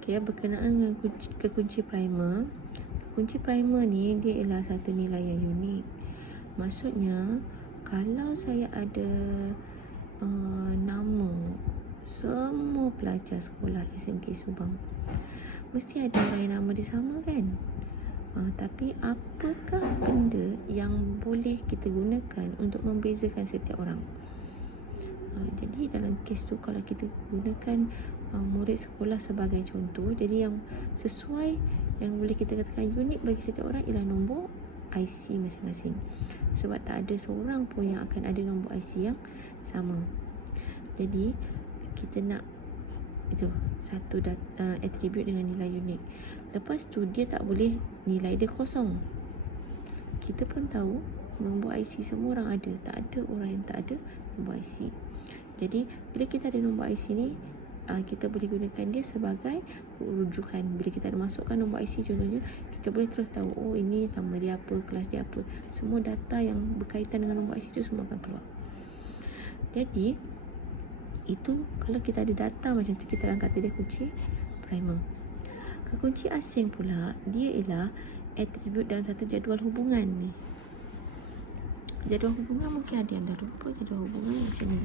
Okay, berkenaan dengan kekunci primer. Kekunci primer ni dia ialah satu nilai yang unik. Maksudnya kalau saya ada nama semua pelajar sekolah SMK Subang, mesti ada orang yang nama dia sama kan? Tapi apakah benda yang boleh kita gunakan untuk membezakan setiap orang? Jadi dalam kes tu, kalau kita gunakan murid sekolah sebagai contoh, jadi yang sesuai, yang boleh kita katakan unik bagi setiap orang ialah nombor IC masing-masing. Sebab tak ada seorang pun yang akan ada nombor IC yang sama. Jadi kita nak itu satu attribute dengan nilai unik. Lepas tu dia tak boleh nilai dia kosong. Kita pun tahu nombor IC semua orang ada, tak ada orang yang tak ada nombor IC. Jadi bila kita ada nombor IC ni, kita boleh gunakan dia sebagai rujukan. Bila kita ada masukkan nombor IC contohnya, kita boleh terus tahu, oh ini nama dia apa, kelas dia apa. Semua data yang berkaitan dengan nombor IC tu semua akan keluar. Jadi itu kalau kita ada data macam tu, kita akan kata dia kunci primer. Kekunci asing pula, dia ialah atribut dalam satu jadual hubungan ni. Jadual hubungan mungkin ada yang dah lupa jadual hubungan macam ni.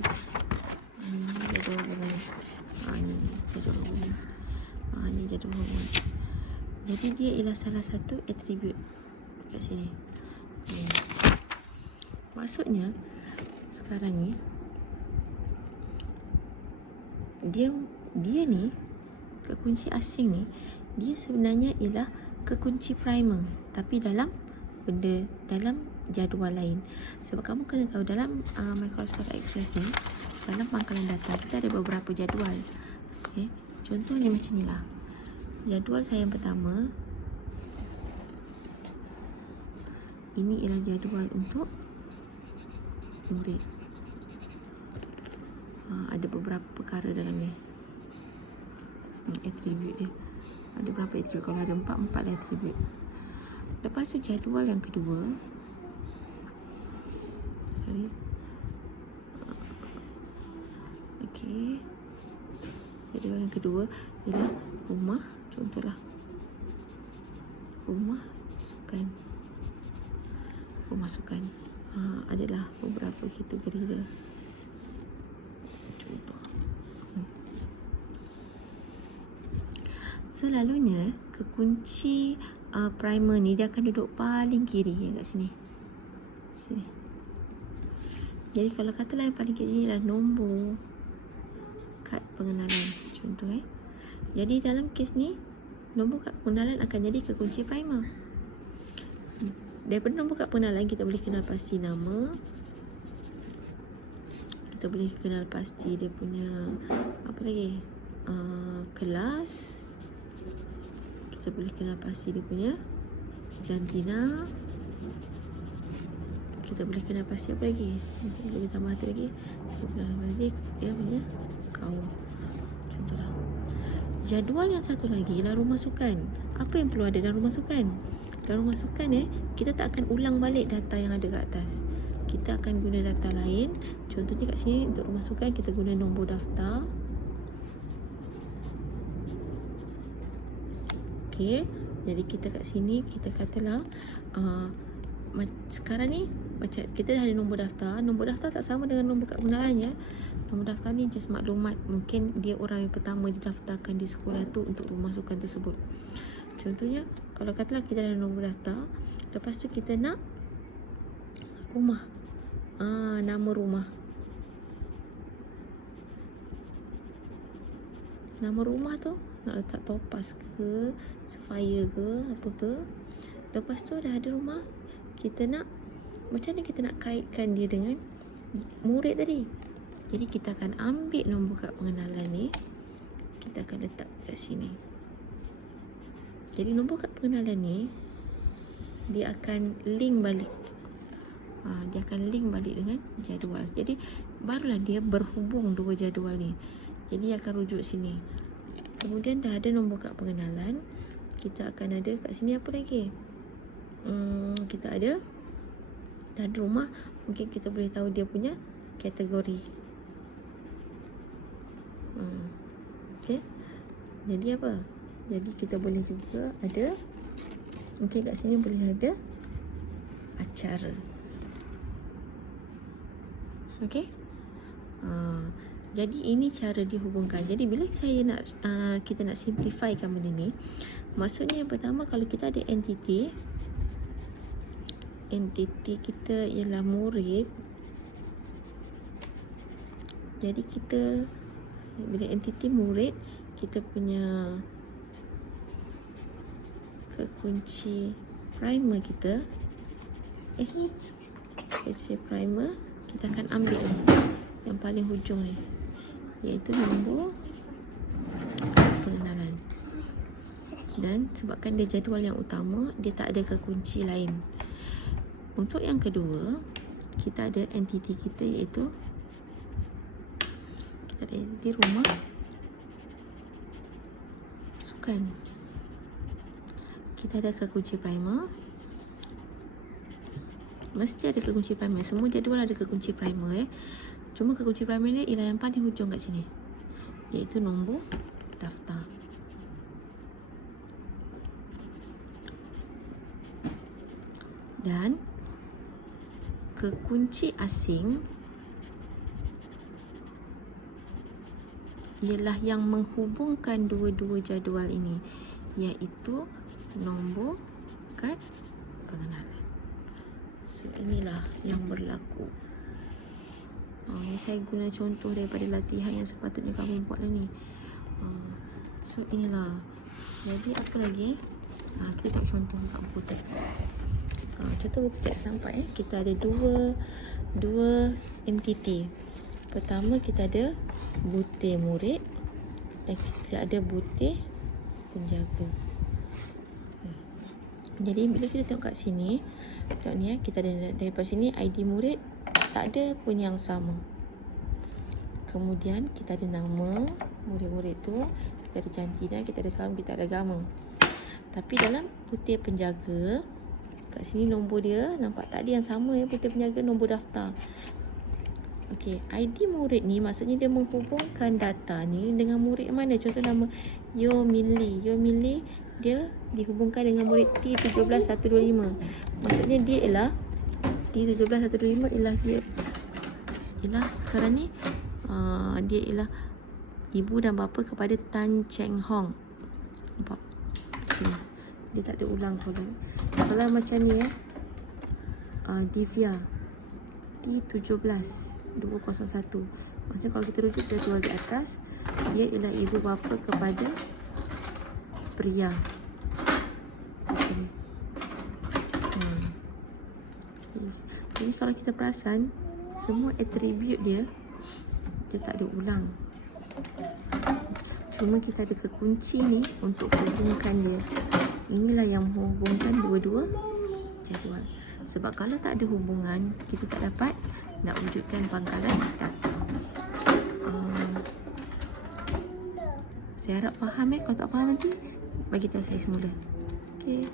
Jadual hubungan ni jadual hubungan. Ni jadual hubungan. Jadi dia ialah salah satu atribut kat sini. Maksudnya sekarang ni dia ni kekunci asing ni, dia sebenarnya ialah kekunci primer, tapi dalam jadual lain. Sebab kamu kena tahu dalam Microsoft Access ni, dalam pangkalan data kita ada beberapa jadual. Okay. Contohnya macam ni lah. Jadual saya yang pertama, ini ialah jadual untuk murid. Ada beberapa perkara dalam ni. Atribut dia ada berapa atribut? Kalau ada 4 atribut. Lepas tu jadual yang kedua, jadual yang kedua ialah rumah. Contohlah rumah sukan. Adalah beberapa kategori dia. Contoh, selalunya kekunci primer ni dia akan duduk paling kiri kat sini. Jadi kalau katalah yang paling kiri ni adalah nombor kad pengenalan. Contoh Jadi dalam kes ni, nombor kad pengenalan akan jadi kekunci primer. Daripada nombor kad pengenalan, kita boleh kenal pasti nama. Kita boleh kenal pasti dia punya apa lagi? Kelas. Kita boleh kenal pasti dia punya jantina. Kita boleh kenal pasti apa lagi? Boleh tambah satu lagi. Kita boleh tambah lagi dia punya kaum. Contohlah. Jadual yang satu lagi ialah rumah sukan. Apa yang perlu ada dalam rumah sukan? Dalam rumah sukan kita tak akan ulang balik data yang ada kat atas. Kita akan guna data lain. Contohnya kat sini untuk rumah sukan kita guna nombor daftar. Okey. Jadi kita kat sini kita katalah sekarang ni macam kita dah ada nombor daftar. Nombor daftar tak sama dengan nombor kad pengenalan ya. Nombor daftar ni just maklumat. Mungkin dia orang yang pertama didaftarkan di sekolah tu untuk rumah sukan tersebut. Contohnya kalau katalah kita ada nombor daftar, lepas tu kita nak rumah. Nama rumah. Nama rumah tu nak letak Topaz ke, Sapphire ke, apa ke. Lepas tu dah ada rumah, kita nak macam mana kita nak kaitkan dia dengan murid tadi. Jadi kita akan ambil nombor kad pengenalan ni, kita akan letak kat sini. Jadi nombor kad pengenalan ni dia akan link balik. Dia akan link balik dengan jadual. Jadi barulah dia berhubung dua jadual ni. Jadi akan rujuk sini. Kemudian dah ada nombor kad pengenalan, kita akan ada kat sini apa lagi? Kita dah ada rumah, mungkin kita boleh tahu dia punya kategori. Okey. Jadi apa? Jadi kita boleh juga ada, okey, kat sini boleh ada acara. Okey. Jadi ini cara dihubungkan. Jadi bila kita nak simplifykan benda ni, maksudnya yang pertama, kalau kita ada entiti kita ialah murid. Jadi kita bila entiti murid, kita punya kekunci primer kita kunci primer kita akan ambil yang paling hujung ni, iaitu nombor pengenalan. Dan sebabkan dia jadual yang utama, dia tak ada kekunci lain. Untuk yang kedua, kita ada entiti kita, iaitu kita ada entiti rumah sukan. Kita ada kekunci primer. Mesti ada kekunci primer. Semua jadual ada kekunci primer. Cuma kekunci primer ni ialah yang paling hujung kat sini, iaitu nombor daftar. Dan kekunci asing ialah yang menghubungkan dua-dua jadual ini, iaitu nombor kad pengenalan. So inilah yang berlaku. Ni saya guna contoh daripada latihan yang sepatutnya kamu buat lah ni. So inilah. Jadi apa lagi? Kita tengok contoh kat buku teks. Contoh buku teks nampak kita ada dua entiti. Pertama kita ada butir murid dan kita ada butir penjaga. Jadi bila kita tengok kat sini, tengok ni kita ada daripada sini ID murid tak ada pun yang sama. Kemudian kita ada nama murid-murid tu, kita ada jantina, kita ada kaum, kita ada agama. Tapi dalam butir penjaga, kat sini nombor dia nampak tak ada yang sama butir penjaga nombor daftar. Okey, ID murid ni maksudnya dia menghubungkan data ni dengan murid mana. Contoh nama Yomili. Yomili dia dihubungkan dengan murid T17125. Maksudnya dia ialah T17125 ialah sekarang ni dia ialah ibu dan bapa kepada Tan Cheng Hong. Nampak? Sini. Dia tak ada ulang kalau macam ni Divya T17201. Macam kalau kita rujuk jadual di atas, dia ialah ibu bapa kepada Pria di sini. Jadi kalau kita perasan, semua atribut dia tak ada ulang. Cuma kita ada kekunci ni untuk hubungkan dia. Inilah yang menghubungkan dua-dua jadual. Sebab kalau tak ada hubungan, kita tak dapat nak wujudkan pangkalan data. Saya harap faham. Kalau tak faham nanti bagi tahu saya semula. Okey.